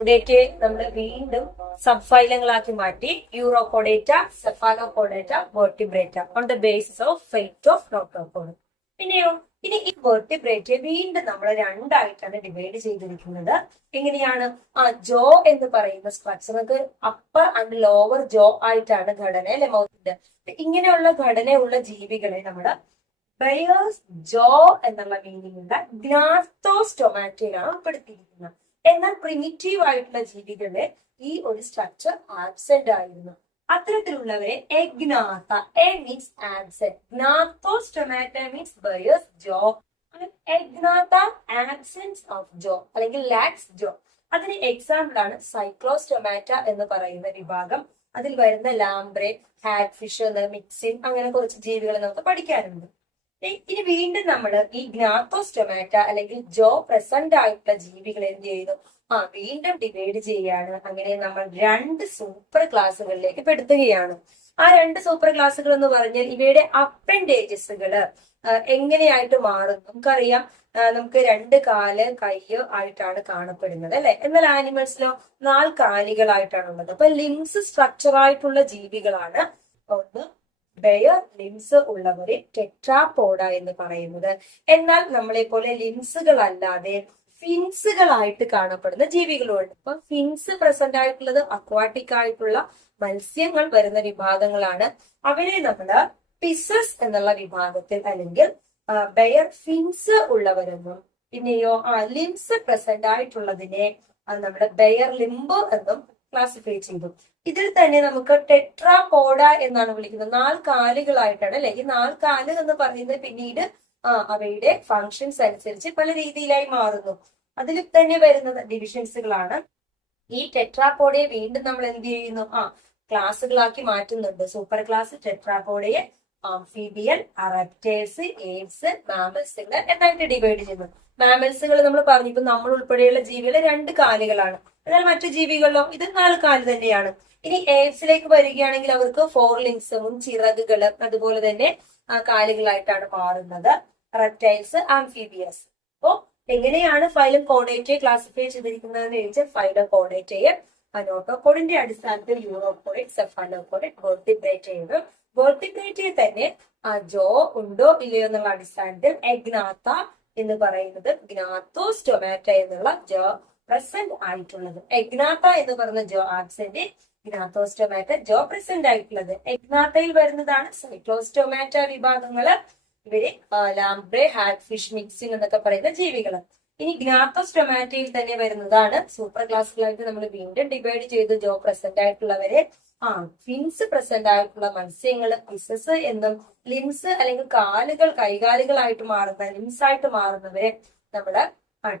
ഇവിടേക്ക് നമ്മൾ വീണ്ടും സബ്ഫൈലങ്ങളാക്കി മാറ്റി. Urochordata, cephalochordata, vertebrata on the basis of fate of notochord. പിന്നെയോ ഇനി ഈ വെർട്ടിബ്രേറ്റയെ വീണ്ടും നമ്മൾ രണ്ടായിട്ടാണ് ഡിവൈഡ് ചെയ്തിരിക്കുന്നത്. എങ്ങനെയാണ്? ജോ എന്ന് പറയുന്ന സ്ട്രക്ചർ നമുക്ക് അപ്പർ ആൻഡ് ലോവർ ജോ ആയിട്ടാണ് ഘടന അല്ലെ മൗത്തിന്റെ. ഇങ്ങനെയുള്ള ഘടനയുള്ള ജീവികളെ നമ്മൾ ബയേഴ്സ് ജോ എന്നുള്ള മീനിങ്ങുള്ള ഗ്നാത്തോസ്റ്റൊമാറ്റയിലാണ് ഉൾപ്പെടുത്തിയിരിക്കുന്നത്. എന്നാൽ പ്രിമിറ്റീവ് ആയിട്ടുള്ള ജീവികളെ ഈ ഒരു സ്ട്രക്ചർ ആബ്സെന്റ് ആയിരുന്നു. അത്തരത്തിലുള്ളവരെ agnatha, a means absent, gnathostomata means bears jaw, agnatha absence of jaw അല്ലെങ്കിൽ ലാക്സ് ജോ. അതിന് എക്സാമ്പിൾ ആണ് സൈക്ലോസ്റ്റൊമാറ്റ എന്ന് പറയുന്ന വിഭാഗം. അതിൽ വരുന്ന ലാംബ്രെ, ഹാഗ് ഫിഷ്, മിക്സിൻ, അങ്ങനെ കുറച്ച് ജീവികളെ നമുക്ക് പഠിക്കാനുണ്ട്. ഇനി വീണ്ടും നമ്മൾ ഈ ഗ്നാത്തോസ്റ്റൊമാറ്റ അല്ലെങ്കിൽ ജോ പ്രസന്റ് ആയിട്ടുള്ള ജീവികളെ എന്ത് ചെയ്യുന്നു? വീണ്ടും ഡിവൈഡ് ചെയ്യാണ്. അങ്ങനെ നമ്മൾ രണ്ട് സൂപ്പർ ക്ലാസ്സുകളിലേക്ക് പെടുത്തുകയാണ്. ആ രണ്ട് സൂപ്പർ ക്ലാസ്സുകൾ എന്ന് പറഞ്ഞാൽ ഇവയുടെ അപ്പൻഡേജസുകള് എങ്ങനെയായിട്ട് മാറും? നമുക്കറിയാം, നമുക്ക് രണ്ട് കാല്, കയ്യ് ആയിട്ടാണ് കാണപ്പെടുന്നത് അല്ലെ. എന്നാൽ ആനിമൽസിലോ 4 കാലികളായിട്ടാണുള്ളത്. അപ്പൊ ലിംസ് സ്ട്രക്ചർ ആയിട്ടുള്ള ജീവികളാണ് ഒന്ന് ബെയർ ലിംസ് ഉള്ളവരെ ടെട്രാപോഡ എന്ന് പറയുന്നത്. എന്നാൽ നമ്മളെ പോലെ ലിംസുകൾ അല്ലാതെ ഫിൻസുകളായിട്ട് കാണപ്പെടുന്ന ജീവികളുണ്ട്. അപ്പൊ ഫിൻസ് പ്രസന്റ് ആയിട്ടുള്ളത് അക്വാട്ടിക് ആയിട്ടുള്ള മത്സ്യങ്ങൾ വരുന്ന വിഭാഗങ്ങളാണ്. അവരെ നമ്മള് പിസസ് എന്നുള്ള വിഭാഗത്തിൽ അല്ലെങ്കിൽ ബെയർ ഫിൻസ് ഉള്ളവരെന്നും, പിന്നെയോ ലിംസ് പ്രസന്റ് ആയിട്ടുള്ളതിനെ നമ്മുടെ ബെയർ ലിംബ് എന്നും ക്ലാസിഫൈ ചെയ്തു. ഇതിൽ തന്നെ നമുക്ക് ടെട്രാപോഡ എന്നാണ് വിളിക്കുന്നത്. 4 കാലുകളായിട്ടാണ് അല്ലെ. ഈ 4 കാല് എന്ന് പറയുന്നത് പിന്നീട് അവയുടെ ഫങ്ഷൻസ് അനുസരിച്ച് പല രീതിയിലായി മാറുന്നു. അതിൽ തന്നെ വരുന്ന ഡിവിഷൻസുകളാണ്. ഈ ടെട്രാപോഡയെ വീണ്ടും നമ്മൾ എന്ത് ചെയ്യുന്നു? ക്ലാസ്സുകളാക്കി മാറ്റുന്നുണ്ട്. സൂപ്പർ ക്ലാസ് ടെട്രാപോഡയെ ആംഫീബിയൻ, റെപ്റ്റൈൽസ്, ഏവ്സ്, മാമൽസുകൾ എന്നായിട്ട് ഡിവൈഡ് ചെയ്യുന്നു. മാമൽസുകൾ നമ്മൾ പറഞ്ഞു, ഇപ്പൊ നമ്മൾ ഉൾപ്പെടെയുള്ള ജീവികൾ 2 കാലുകളാണ്. എന്നാൽ മറ്റു ജീവികളിലോ ഇത് 4 കാല് തന്നെയാണ്. ഇനി ഏവ്സിലേക്ക് വരികയാണെങ്കിൽ അവർക്ക് 4 ലിംസും ചിറകുകള് അതുപോലെ തന്നെ കാലുകളായിട്ടാണ് മാറുന്നത്. Reptiles, amphibious. അപ്പോ എങ്ങനെയാണ് ഫൈലം കോർഡേറ്റയെ ക്ലാസിഫൈ ചെയ്തിരിക്കുന്നതെന്ന് ചോദിച്ചാൽ ഫൈലം കോർഡേറ്റയെ നോട്ടോകോഡിന്റെ അടിസ്ഥാനത്തിൽ യൂറോകോഡ്, സെഫാലോകോഡ്, വെർട്ടിബ്രേറ്റ് ചെയ്തു. വെർട്ടിബ്രേറ്റയെ തന്നെ ജോ ഉണ്ടോ ഇല്ലയോ എന്നുള്ള അടിസ്ഥാനത്തിൽ എഗ്നാത്ത എന്ന് പറയുന്നത് ഗ്നാത്തോസ്റ്റൊമാറ്റ എന്നുള്ള ജോ പ്രസന്റ് ആയിട്ടുള്ളത്. എഗ്നാത്ത എന്ന് പറയുന്ന ജോ ആബ്സെന്റ്, ഗ്നാത്തോസ്റ്റൊമാറ്റ ജോ പ്രസന്റ് ആയിട്ടുള്ളത്. എഗ്നാത്തയിൽ വരുന്നതാണ് സൈക്ലോസ്റ്റൊമാറ്റ വിഭാഗങ്ങള്. ഇവര് ലാംബ്രെ, ഹാഗ് ഫിഷ്, മിക്സിൻ എന്നൊക്കെ പറയുന്ന ജീവികള്. ഇനി ഗ്നാത്തോസ്റ്റൊമാറ്റയിൽ തന്നെ വരുന്നതാണ് സൂപ്പർ ക്ലാസ്സുകളായിട്ട് നമ്മൾ വീണ്ടും ഡിവൈഡ് ചെയ്ത് ജോ പ്രസന്റ് ആയിട്ടുള്ളവരെ ഫിൻസ് പ്രസന്റ് ആയിട്ടുള്ള മത്സ്യങ്ങള് പിസസ് എന്നും, ലിംസ് അല്ലെങ്കിൽ കാലുകൾ കൈകാലുകളായിട്ട് മാറുന്ന ലിംസ് ആയിട്ട് മാറുന്നവരെ നമ്മള്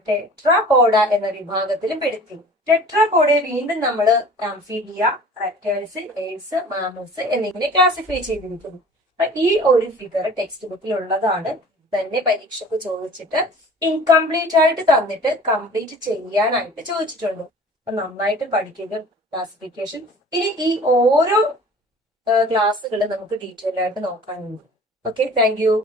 ടെട്രാപോഡ എന്ന വിഭാഗത്തിലും പെടുത്തി. ടെട്രാപോഡയെ വീണ്ടും നമ്മൾ ആംഫീബിയ, റെപ്റ്റൈൽസ്, ഏവ്സ്, മാമൽസ് എന്നിങ്ങനെ ക്ലാസിഫൈ ചെയ്തിരിക്കുന്നു. അപ്പൊ ഈ ഒരു ഫിഗർ ടെക്സ്റ്റ് ബുക്കിൽ ഉള്ളതാണ്. തന്നെ പരീക്ഷയ്ക്ക് ചോദിച്ചിട്ട് ഇൻകംപ്ലീറ്റ് ആയിട്ട് തന്നിട്ട് കംപ്ലീറ്റ് ചെയ്യാനായിട്ട് ചോദിച്ചിട്ടുണ്ട്. അപ്പൊ നന്നായിട്ട് പഠിക്കുക ക്ലാസിഫിക്കേഷൻ. ഇനി ഈ ഓരോ ക്ലാസ്സുകൾ നമുക്ക് ഡീറ്റെയിൽ ആയിട്ട് നോക്കാനുണ്ട്. Okay, thank you.